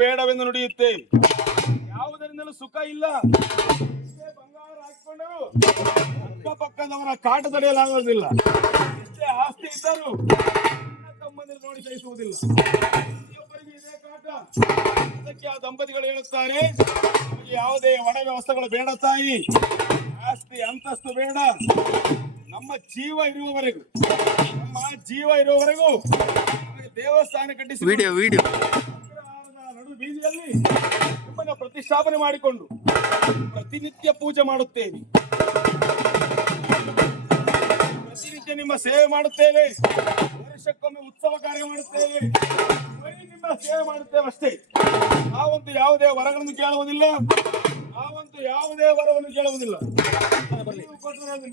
ಬೇಡವೆಂದು ನುಡಿಯುತ್ತೇವೆ. ಯಾವುದರಿಂದಲೂ ಸುಖ ಇಲ್ಲ. ಎಷ್ಟೇ ಬಂಗಾರ ಹಾಕಿಕೊಂಡರೂ ಅಕ್ಕಪಕ್ಕದವರ ಕಾಟ ತಡೆಯಲಾಗುವುದಿಲ್ಲ. ಎಷ್ಟೇ ಆಸ್ತಿ ಇದ್ದರೂ ತಮ್ಮಂದಿರು ನೋಡಿ ಸಹಿಸುವುದಿಲ್ಲ. ಪ್ರತಿಯೊಬ್ಬರಿಗೂ ಇದೇ ಕಾಟ. ಅದಕ್ಕೆ ಆ ದಂಪತಿಗಳು ಹೇಳುತ್ತಾರೆ, ಯಾವುದೇ ಒಣ ವ್ಯವಸ್ಥೆಗಳು ಬೇಡ ತಾಯಿ, ಆಸ್ತಿ ಅಂತಸ್ತು ಬೇಡ. ನಮ್ಮ ಜೀವ ಇರುವವರೆಗೂ ದೇವಸ್ಥಾನ ಕಟ್ಟಿಸಿ ನಡು ಬೀದಿಯಲ್ಲಿ ನಿಮ್ಮನ್ನ ಪ್ರತಿಷ್ಠಾಪನೆ ಮಾಡಿಕೊಂಡು ಪ್ರತಿನಿತ್ಯ ಪೂಜೆ ಮಾಡುತ್ತೇವೆ. ಪ್ರತಿನಿತ್ಯ ನಿಮ್ಮ ಸೇವೆ ಮಾಡುತ್ತೇವೆ. ವರ್ಷಕ್ಕೊಮ್ಮೆ ಉತ್ಸವ ಕಾರ್ಯ ಮಾಡುತ್ತೇವೆ. ನಿಮ್ಮ ಸೇವೆ ಮಾಡುತ್ತೇವೆ ಅಷ್ಟೇ. ನಾವಂತೂ ಯಾವುದೇ ವರಗಳನ್ನು ಕೇಳುವುದಿಲ್ಲ.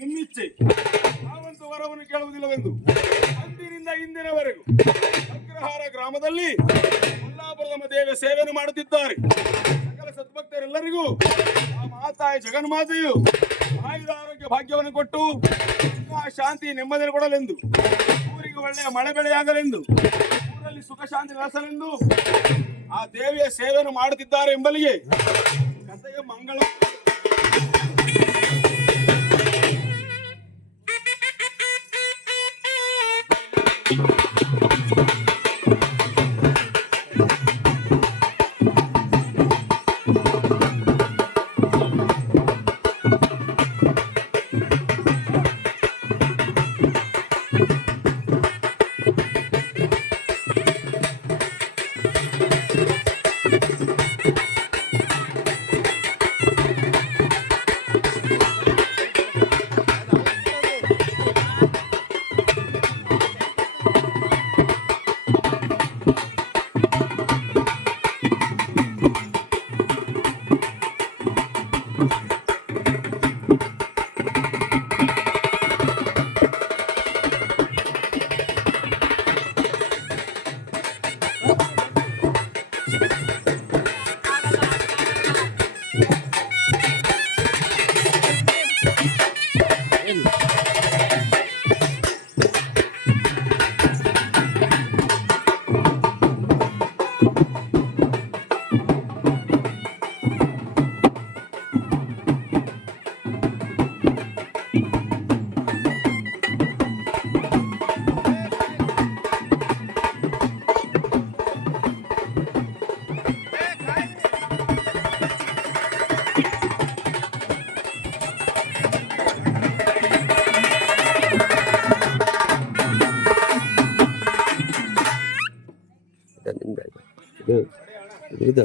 ನಿಮ್ಮಿಚ್ಛೆ. ನಾವಂತೂ ವರವನ್ನು ಕೇಳುವುದಿಲ್ಲವೆಂದು ಅಂದಿನಿಂದ ಇಂದಿನವರೆಗೂ ಅಗ್ರಹಾರ ಗ್ರಾಮದಲ್ಲಿ ಕೊಲ್ಲಾಪುರದ ದೇವಿಯ ಸೇವೆಯನ್ನು ಮಾಡುತ್ತಿದ್ದಾರೆ. ಸಕಲ ಸದ್ಭಕ್ತರೆಲ್ಲರಿಗೂ ಆ ಮಾತಾಯ ಜಗನ್ಮಾತೆಯು ಆಯುಧ ಆರೋಗ್ಯ ಭಾಗ್ಯವನ್ನು ಕೊಟ್ಟು ಶಾಂತಿ ನೆಮ್ಮದಿಯನ್ನು ಕೊಡಲೆಂದು, ಊರಿಗೆ ಒಳ್ಳೆಯ ಮಳೆ ಬೆಳೆಯಾಗಲೆಂದು, ಊರಲ್ಲಿ ಸುಖ ಶಾಂತಿ ನೆಲೆಸಲೆಂದು ಆ ದೇವಿಯ ಸೇವೆಯನ್ನು ಮಾಡುತ್ತಿದ್ದಾರೆ ಎಂಬಲ್ಲಿಗೆ ಕಥೆಯ ಮಂಗಳ. ಇದು